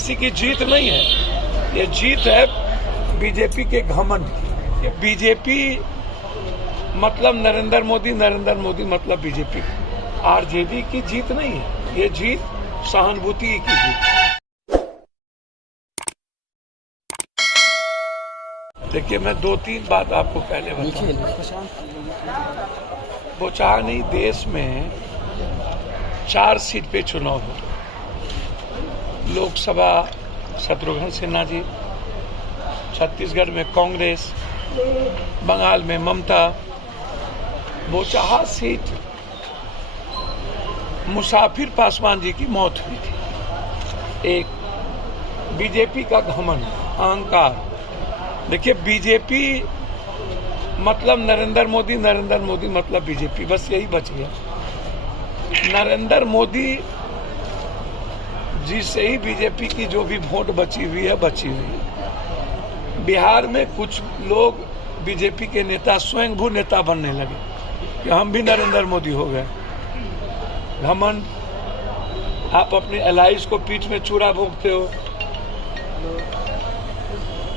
किसी की जीत नहीं है, ये जीत है बीजेपी के घमंड की। ये बीजेपी मतलब नरेंद्र मोदी, नरेंद्र मोदी मतलब बीजेपी। आरजेडी की जीत नहीं है, ये जीत सहानुभूति की जीत। देखिए, मैं 2-3 बात आपको पहले बताऊं। वो चाह नहीं, देश में 4 सीट पे चुनाव हो। लोकसभा शत्रुघ्न सिन्हा जी, छत्तीसगढ़ में कांग्रेस, बंगाल में ममता। बोचाहा सीट मुसाफिर पासवान जी की मौत हुई थी। एक बीजेपी का घमंड, अहंकार। देखिए, बीजेपी मतलब नरेंद्र मोदी, नरेंद्र मोदी मतलब बीजेपी, बस यही बच गया। नरेंद्र मोदी जी से ही बीजेपी की जो भी वोट बची हुई है, बची हुई है। बिहार में कुछ लोग बीजेपी के नेता स्वयंभू नेता बनने लगे कि हम भी नरेंद्र मोदी हो गए। घमंड। आप अपने एलाइज को पीठ में चूड़ा भोंकते हो।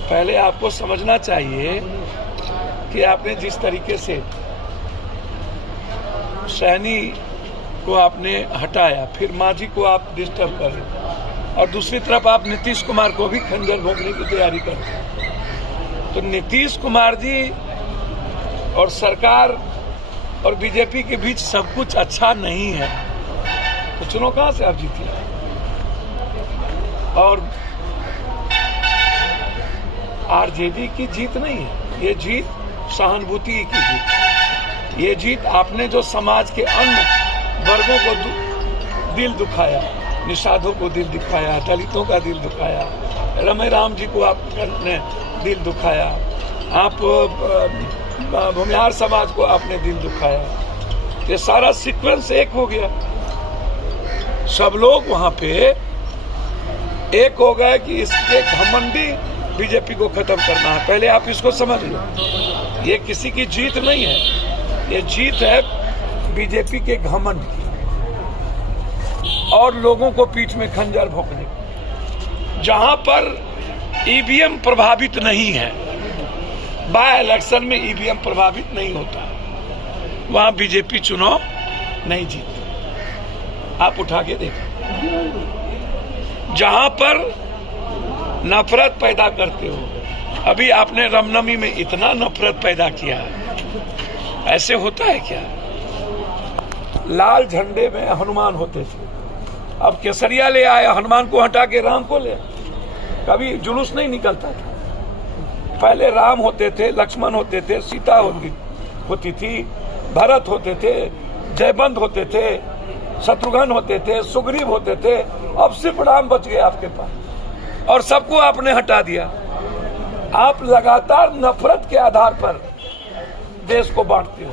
पहले आपको समझना चाहिए कि आपने जिस तरीके से सैनी को आपने हटाया, फिर मांझी को आप डिस्टर्ब कर रहे, और दूसरी तरफ आप नीतीश कुमार को भी खंजर भोंकने की तैयारी करते। तो नीतीश कुमार जी और सरकार और बीजेपी के बीच सब कुछ अच्छा नहीं है, तो चुनाव कहां से आप जीती? और आरजेडी की जीत नहीं है, ये जीत सहानुभूति की जीत। ये जीत आपने जो समाज के अन्य वर्गों को दिल दुखाया, निषादों को दिल दुखाया, दलितों का दिल दुखाया, रमे राम जी को आपने दिल दुखाया, आप भूमिहार समाज को आपने दिल दुखाया। ये सारा सीक्वेंस एक हो गया। सब लोग वहां पे एक हो गए कि इसके घमंडी बीजेपी को खत्म करना है। पहले आप इसको समझ लो, ये किसी की जीत नहीं है, ये जीत है बीजेपी के घमंड की और लोगों को पीठ में खंजर भोंकने की। जहां पर ईवीएम प्रभावित नहीं है, बाय इलेक्शन में ईवीएम प्रभावित नहीं होता, वहां बीजेपी चुनाव नहीं जीतती। आप उठा के देखो। जहां पर नफरत पैदा करते हो, अभी आपने रामनवमी में इतना नफरत पैदा किया है, ऐसे होता है क्या? लाल झंडे में हनुमान होते थे, अब केसरिया ले आया, हनुमान को हटा के राम को ले। कभी जुलूस नहीं निकलता था। पहले राम होते थे, लक्ष्मण होते थे, सीता होती थी, भरत होते थे, जयबंद होते थे, शत्रुघ्न होते थे, सुग्रीव होते थे। अब सिर्फ राम बच गए आपके पास और सबको आपने हटा दिया। आप लगातार नफरत के आधार पर देश को बांटते हो,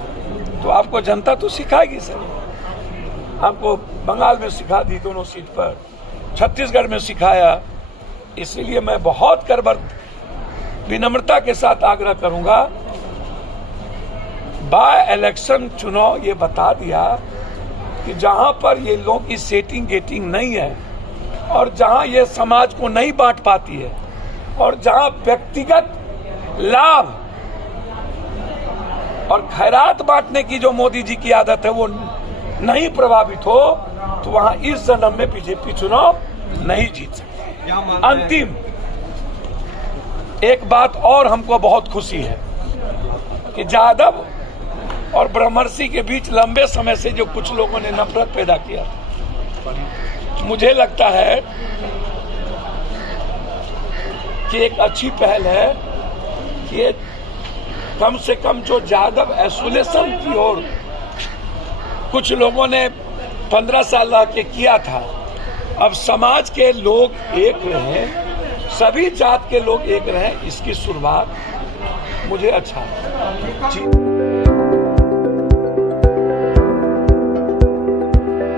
तो आपको जनता तो सिखाएगी सर। आपको बंगाल में सिखा दी दोनों सीट पर, छत्तीसगढ़ में सिखाया। इसलिए मैं बहुत विनम्रता के साथ आग्रह करूंगा, बाय इलेक्शन चुनाव ये बता दिया कि जहां पर ये लोगों की सेटिंग गेटिंग नहीं है और जहां ये समाज को नहीं बांट पाती है और जहां व्यक्तिगत लाभ और खैरात बांटने की जो मोदी जी की आदत है वो नहीं प्रभावित हो, तो वहां इस जन्म में बीजेपी चुनाव नहीं जीत सकती। अंतिम एक बात और हमको बहुत खुशी है कि यादव और ब्रह्मर्षि के बीच लंबे समय से जो कुछ लोगों ने नफरत पैदा किया, मुझे लगता है कि एक अच्छी पहल है कि कम से कम जो यादव आइसोलेशन की ओर कुछ लोगों ने 15 साल के किया था, अब समाज के लोग एक रहे, सभी जात के लोग एक रहे, इसकी शुरुआत मुझे अच्छा लगा।